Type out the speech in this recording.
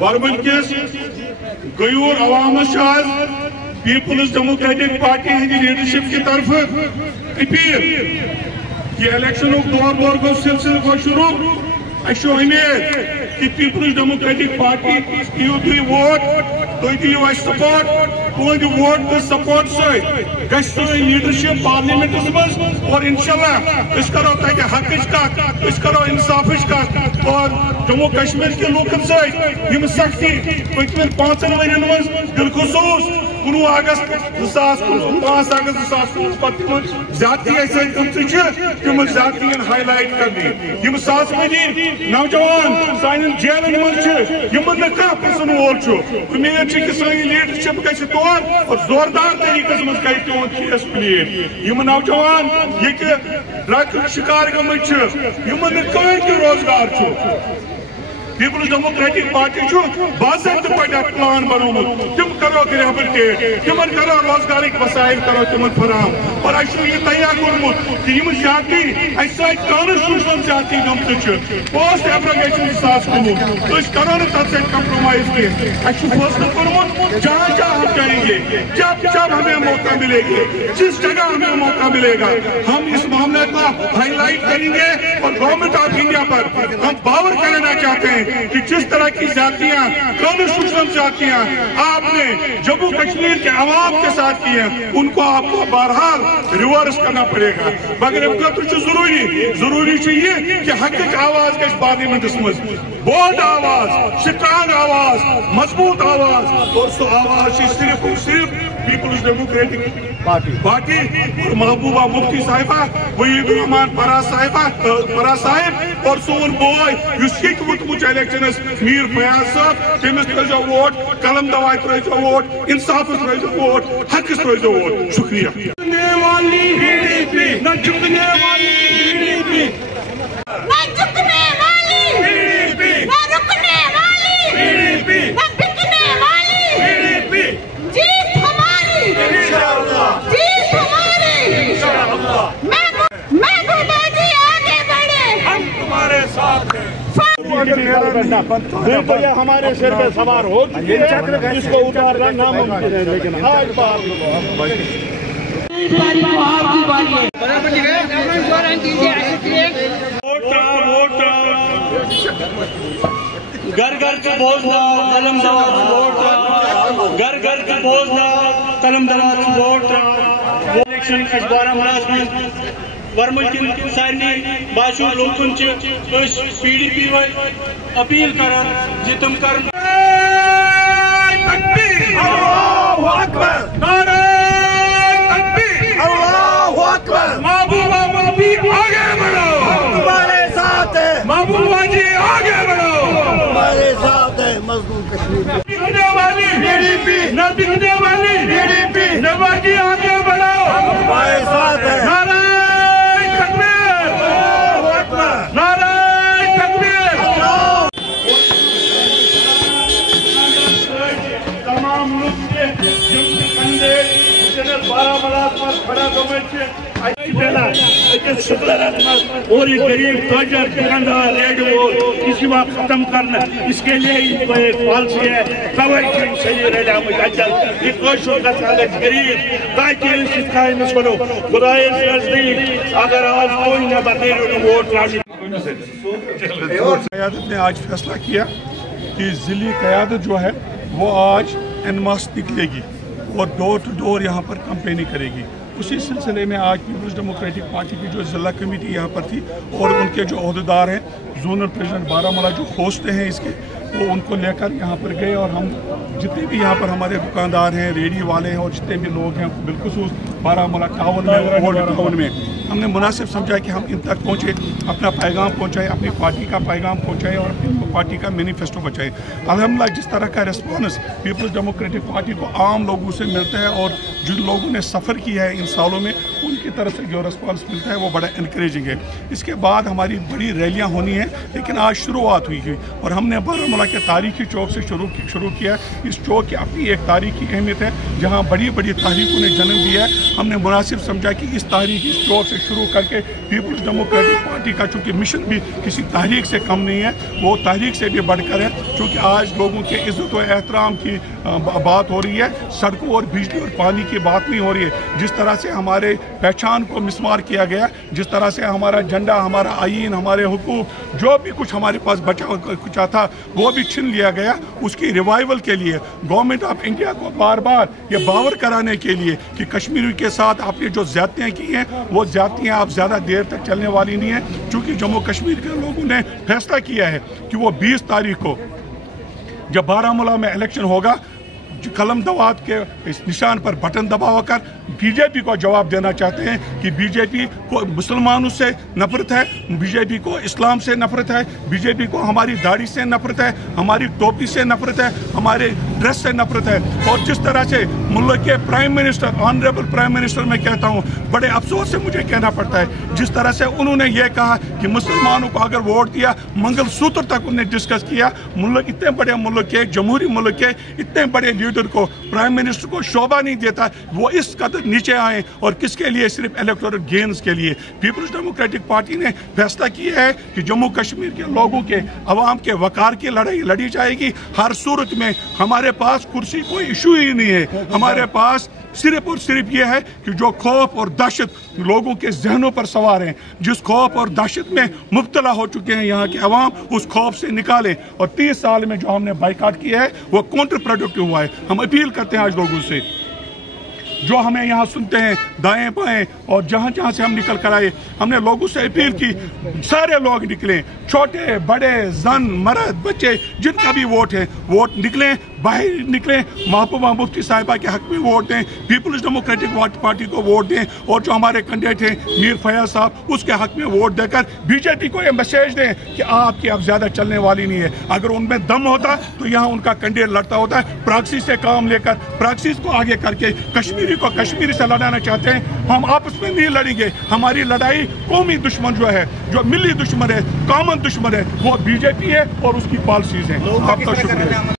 वर्मुल्किस Gayur अवामस peoples democratic party हंदी leadership की तरफ अपील कि इलेक्शन दौर गो सिलसिल गो शुरू अशो उम्मीद कि पीपल्स डेमोक्रेटिक पार्टी दियो तुम वोट तुम दियो सपोर्ट तुद वोट तो सपोर्ट सो लीडरशिप पार्लियामेंटस मज और इंशाल्लाह इस करो तक हक कत करो इंसाफ कत और जम्मू कश्मीर के लूकन सम सख्ती पकम 5 वर्यन मज बिलखुसूस 19 अगस्त 2019 5 अगस्त 2019 पत्म ज्यादती तम ज्यादती हाईलाइट करने सासमदी नौजवान सान जेलन मज पर्सन वोल उम्मीद कि सी लीडरशिप गि तौर और जोरदार तरीके मज कर तुद केस प्लीड नौजवान ये ड्रग शिकार गमत कहीं रोजगार पीपल्स डेमोक्रेटिक पार्टी बाज़ाब्त पे प्लान बनोमुत तुम करो रिहेबिलिटेट तुम करो रोजगार वसाइल करो तुम फराम और यह तैयार कोर्मुत कि ज्यादती कॉन्स्टिट्यूशनल ज्यादती गमत पोस्ट एब्रोगेशन 2019 करो तथ कंप्रोमाइज कह फैसला कोर्मुत जहाँ जहाँ हम करेंगे जब जब हमें मौका मिलेगा जिस जगह हमें मौका मिलेगा हम इस मामले को हाईलाइट करेंगे और गवर्नमेंट ऑफ इंडिया पर हम पावर करना चाहते हैं कि जिस तरह की जातियां कॉन्स्टिट्यूशनल जातियां आपने जम्मू कश्मीर के अवाम के साथ की हैं उनको आपको बहरहाल रिवर्स करना पड़ेगा मगर जरूरी चाहिए कि हक आवाज गई पार्लियामेंट मज बोल्ड आवाज स्ट्रांग आवाज मजबूत आवाज और सो आवाज सिर्फ और सिर्फ पीपल्स डेमोक्रेटिक पार्टी और महबूबा मुफ्ती साहिबा वहीद रहमान परा साहिब और सोन बोय इलेक्शनस मीर फयाज साहब तमिस त्रो वोट कलम दवाई त्रो वोट इंसाफ त्रो वोट हक त्रो वोट शुक्रिया न झुकने वाली बीजेपी न झुकने वाली बीजेपी न रुकने वाली बीजेपी न बिकने वाली बीजेपी जीत हमारी इंशाअल्लाह जीत हमारी इंशाअल्लाह महबूबा जी आगे बढ़े हम तुम्हारे साथ हैं बिल्कुल ये हमारे सिर पे सवार हो चुकी है इसको उतारना नामुमकिन है लेकिन आज घर घर के बोझना कलम दवा घर घर के बोझना कलम दवा वोट इलेक्शन बारामूला वर्मुल्किन सारे बाशु लोकन PDP अपील कर तुम कर महबूबा मुफ्ती आगे बढ़ो तुम्हारे साथ है महबूबा जी आगे बढ़ो तुम्हारे साथ है मजदूर कश्मीर बिकने वाली PDP न बिकने वाली PDP न बाकी आगे बढ़ो तुम्हारे साथ है और गरीब ताजर दुकानदार रेडियो किसी वक्त खत्म करना इसके लिए पॉलिसी है तवज्जो सही रहना गरीब ताकि खुदाए नजदीक अगर आज कोई न बदले वोट क़यादत ने आज फैसला किया कि ज़िली क़यादत जो है वो आज एन मास निकलेगी और डोर टू डोर यहाँ पर कैंपेनिंग करेगी। उसी सिलसिले में आज पीपल्स डेमोक्रेटिक पार्टी की जो ज़िला कमेटी यहाँ पर थी और उनके जो अहदेदार हैं जोनल प्रेसिडेंट बारामूला जो होस्ट हैं इसके वो उनको लेकर यहाँ पर गए और हम जितने भी यहाँ पर हमारे दुकानदार हैं रेडियो वाले हैं और जितने भी लोग हैं बिलखुसूस बारामूला टाउन में ओल्ड टाउन में हमने मुनासिब समझा कि हम इन तक पहुँचे अपना पैगाम पहुँचाएँ अपनी पार्टी का पैगाम पहुँचाएँ और अपनी पार्टी का मैनिफेस्टो बचाएँ। अल्हम्दुलिल्लाह जिस तरह का रिस्पॉन्स पीपल्स डेमोक्रेटिक पार्टी को आम लोगों से मिलता है और जिन लोगों ने सफ़र किया है इन सालों में उनकी तरफ से जो रिस्पॉन्स मिलता है वो बड़ा इनक्रेजिंग है। इसके बाद हमारी बड़ी रैलियाँ होनी हैं लेकिन आज शुरुआत हुई थी और हमने बारामूला के तारीखी चौक से शुरू किया। इस चौक की अपनी एक तारीखी अहमियत है जहाँ बड़ी बड़ी तहरीकों ने जन्म दिया है। हमने मुनासिब समझा कि इस तहरीक इस दौर से शुरू करके पीपल्स डेमोक्रेटिक पार्टी का चूँकि मिशन भी किसी तहरीक से कम नहीं है, वो तहरीक से भी बढ़कर है, क्योंकि आज लोगों के इज़्ज़त और एहतराम की बात हो रही है, सड़कों और बिजली और पानी की बात नहीं हो रही है। जिस तरह से हमारे पहचान को मिसमार किया गया, जिस तरह से हमारा झंडा, हमारा आईन, हमारे हुकूक, जो भी कुछ हमारे पास बचा कुछ था वो भी छीन लिया गया, उसकी रिवाइवल के लिए गवर्नमेंट ऑफ इंडिया को बार बार ये बावर कराने के लिए कि कश्मीर के साथ आपने जो ज़्यादतियाँ की हैं वो ज़्यादतियाँ आप ज़्यादा देर तक चलने वाली नहीं है, क्योंकि जम्मू कश्मीर के लोगों ने फैसला किया है कि वो 20 तारीख को जब बारामूला में इलेक्शन होगा, कलम दवात के इस निशान पर बटन दबाकर बीजेपी को जवाब देना चाहते हैं कि बीजेपी को मुसलमानों से नफरत है, बीजेपी को इस्लाम से नफरत है, बीजेपी को हमारी दाढ़ी से नफरत है, हमारी टोपी से नफरत है, हमारे ड्रेस से नफरत है। और जिस तरह से मुल्क के prime minister, honourable prime minister मैं कहता हूँ, बड़े अफसोस से मुझे कहना पड़ता है, जिस तरह से उन्होंने ये कहा कि मुसलमानों को अगर वोट दिया, मंगलसूत्र तक उन्होंने डिस्कस किया। मुल्क इतने बड़े मुल्क के, जमहूरी मुल्क के इतने बड़े लीडर को, प्राइम मिनिस्टर को शोभा नहीं देता वो इस कदर नीचे आए, और किसके लिए? सिर्फ इलेक्टोरल गेन्स के लिए। पीपल्स डेमोक्रेटिक पार्टी ने फैसला किया है कि जम्मू कश्मीर के लोगों के, अवाम के वकार की लड़ाई लड़ी जाएगी। हर सूरत में हमारे पास कुर्सी कोई इशू ही नहीं है, हमारे पास सिर्फ और सिर्फ ये है कि जो खौफ और दहशत लोगों के जहनों पर सवार हैं, जिस खौफ और दहशत में मुब्तला हो चुके हैं यहाँ के अवाम, उस खौफ से निकालें। और 30 साल में जो हमने बाइकाट किया है वो काउंटर प्रोडक्टिव हुआ है। हम अपील करते हैं आज लोगों से, जो हमें यहाँ सुनते हैं दाएं बाएं और जहाँ जहाँ से हम निकल कर आए, हमने लोगों से अपील की, सारे लोग निकलें, छोटे बड़े, जन मर्द बच्चे, जिनका भी वोट है, वोट निकलें, बाहर निकलें, महबूबा मुफ्ती साहिबा के हक में वोट दें, पीपल्स डेमोक्रेटिक पार्टी को वोट दें, और जो हमारे कैंडिडेट हैं मीर फयाज साहब, उसके हक में वोट देकर बीजेपी को ये मैसेज दें कि आपकी अब ज़्यादा चलने वाली नहीं है। अगर उनमें दम होता तो यहाँ उनका कैंडिडेट लड़ता होता है। प्रॉक्सी से काम लेकर, प्रॉक्सी को आगे करके कश्मीरी को कश्मीरी से लड़ाना चाहते हैं। हम आपस में नहीं लड़ेंगे, हमारी लड़ाई कौमी दुश्मन जो है, जो मिली दुश्मन है, कॉमन दुश्मन है, वो बीजेपी है और उसकी पॉलिसीज हैं। आपका शुक्रिया।